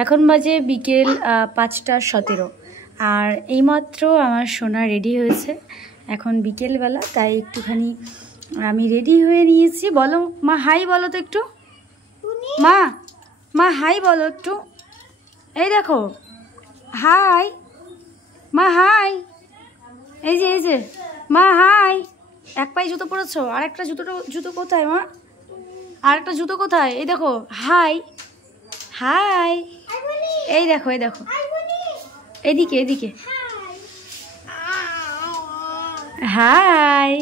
এখন বাজে বিকেল 5:17 আর এইমাত্র আমার সোনা রেডি হয়েছে। এখন বিকেলবেলা, তাই একটুখানি আমি রেডি হয়ে নিয়েছি। বলো মা হাই বলো তো একটু, মা মা হাই বলো একটু। এই দেখো হাই, মা হাই। এই যে মা হাই। এক পায়ে জুতো পরেছো, আর একটা জুতো কোথায় মা? আর একটা জুতো কোথায়? এই দেখো হাই হাই। এই দেখো এদিকে হাই।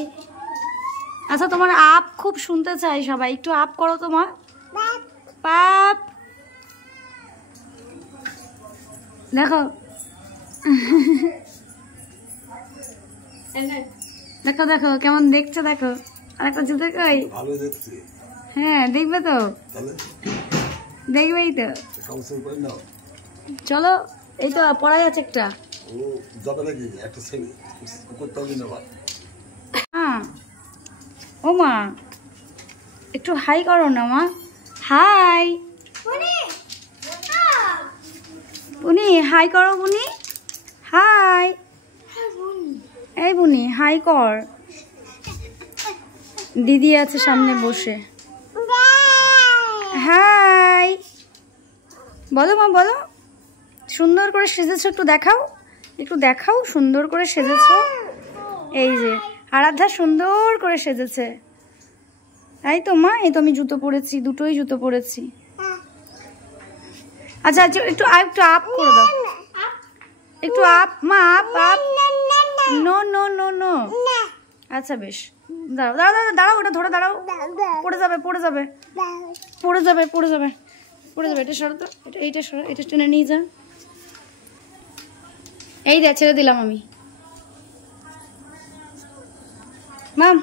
আচ্ছা তোমার আপ খুব শুনতে চাই সবাই, একটু আপ করো তোমার। পাপ দেখো দেখো কেমন দেখছো, দেখো আরেকটা জুতো কই? হ্যাঁ দেখবে তো, দেখবেই তো। চলো এই তো পড়াই আছে একটা। ও মা একটু হাই করো না মা। হাই বুনি, হাই করো বুনি। হাই এই বুনি হাই কর। দিদি আছে সামনে বসে। হাই বলো মা বলো। সুন্দর করে সেজেছো, একটু দেখাও সুন্দর করে সেজেছো। এই যে আরাধ্যা সুন্দর করে সেজেছে। তাই তো মা, এই তো আমি জুতো পরেছি, দুটোই জুতো পরেছি। আচ্ছা একটু আপ করে দাও, একটু আপ মা, up no no no no. আচ্ছা বেশ, দাঁড়াও ওটা ধরে দাঁড়াও। পড়ে যাবে এটা সরো তো, এইটা সরো, এটা টেনে নিয়ে যা। এই দেখ ছেড়ে দিলাম আমি। মাম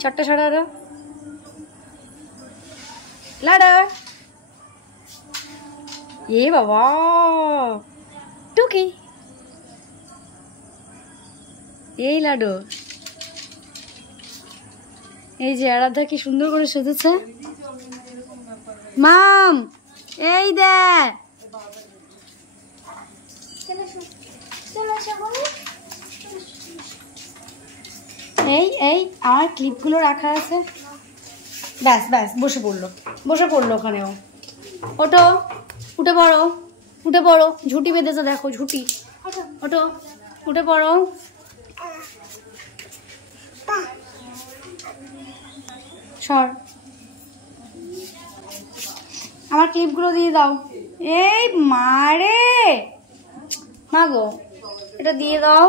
ছটটা সরা লাডা। এ বাবা টুকি, এই লাডু। এই যে আরাধ্যা কি সুন্দর করে সেজেছে। মাম এই দেখ, এই আমার ক্লিপগুলো রাখা আছে। ব্যাস বসে পড়লো ওখানেও। ওটো উঠে পড়ো ঝুঁটি বেঁধেছে দেখো, ঝুঁটি। ওটো উঠে পড়ো। সর, আমার ক্লিপগুলো দিয়ে দাও। এই মারে মা গো, এটা দিয়ে দাও।